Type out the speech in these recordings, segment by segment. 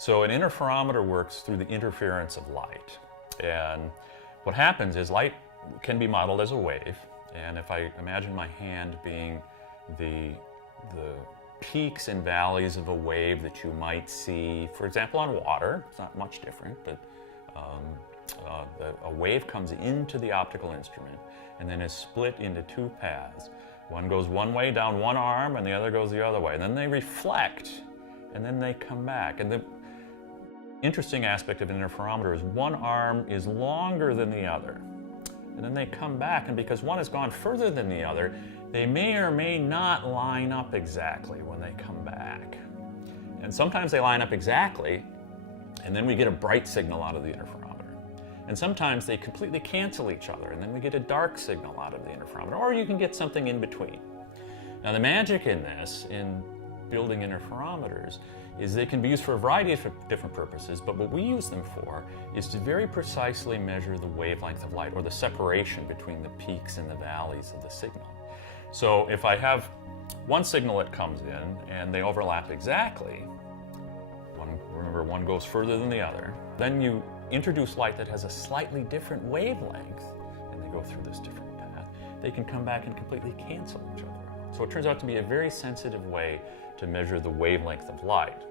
So an interferometer works through the interference of light. And what happens is light can be modeled as a wave. And if I imagine my hand being the peaks and valleys of a wave that you might see, for example, on water, it's not much different, but a wave comes into the optical instrument and then is split into two paths. One goes one way down one arm and the other goes the other way. And then they reflect and then they come back. And the interesting aspect of an interferometer is one arm is longer than the other. And then they come back, and because one has gone further than the other, they may or may not line up exactly when they come back. And sometimes they line up exactly, and then we get a bright signal out of the interferometer. And sometimes they completely cancel each other, and then we get a dark signal out of the interferometer, or you can get something in between. Now the magic in this, in building interferometers, is they can be used for a variety of different purposes, but what we use them for is to very precisely measure the wavelength of light, or the separation between the peaks and the valleys of the signal. So if I have one signal that comes in and they overlap exactly, remember one goes further than the other, then you introduce light that has a slightly different wavelength, and they go through this different path, they can come back and completely cancel each other out. So it turns out to be a very sensitive way to measure the wavelength of light.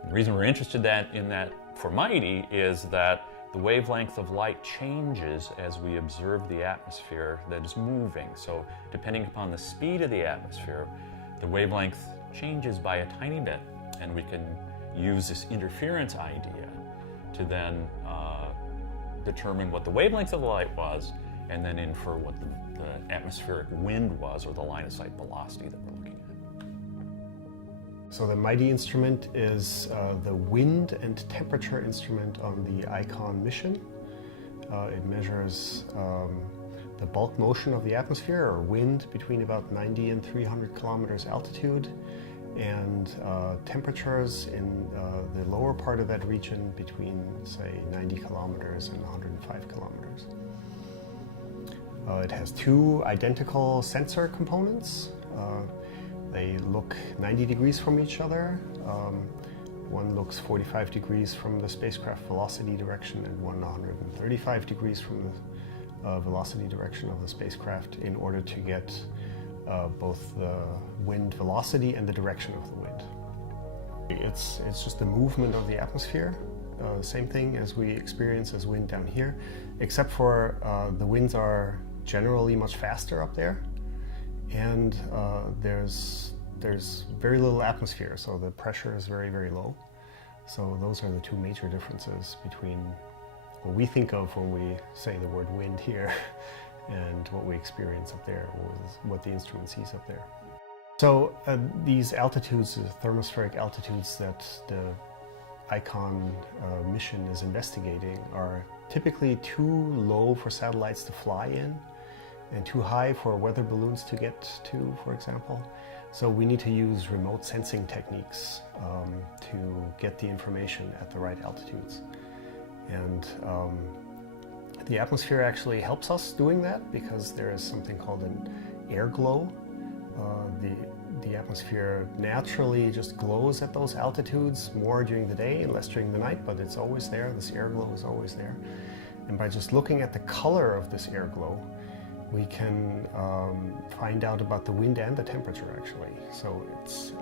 And the reason we're interested in that for MIGHTI is that the wavelength of light changes as we observe the atmosphere that is moving. So depending upon the speed of the atmosphere, the wavelength changes by a tiny bit, and we can use this interference idea to then determine what the wavelength of the light was, and then infer what the atmospheric wind was, or the line of sight velocity that we're looking at. So the MIGHTI instrument is the wind and temperature instrument on the ICON mission. It measures the bulk motion of the atmosphere, or wind, between about 90 and 300 kilometers altitude, and temperatures in the lower part of that region between, say, 90 kilometers and 105 kilometers. It has two identical sensor components. They look 90 degrees from each other. One looks 45 degrees from the spacecraft velocity direction, and one 135 degrees from the velocity direction of the spacecraft, in order to get both the wind velocity and the direction of the wind. It's just the movement of the atmosphere, same thing as we experience as wind down here, except for the winds are generally much faster up there, and there's very little atmosphere, so the pressure is very, very low. So those are the two major differences between what we think of when we say the word wind here and what we experience up there, or what the instrument sees up there. So these altitudes, the thermospheric altitudes that the ICON mission is investigating, are typically too low for satellites to fly in, and too high for weather balloons to get to, for example. So we need to use remote sensing techniques to get the information at the right altitudes. And the atmosphere actually helps us doing that, because there is something called an air glow. The atmosphere naturally just glows at those altitudes, more during the day and less during the night, but it's always there. This air glow is always there. And by just looking at the color of this air glow, we can find out about the wind and the temperature, actually. So it's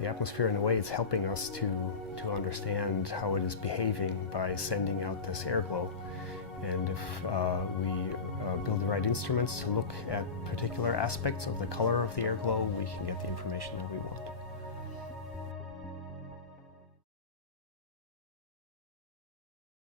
the atmosphere, in a way, it's helping us to understand how it is behaving by sending out this air glow. And if we build the right instruments to look at particular aspects of the color of the air glow, we can get the information that we want.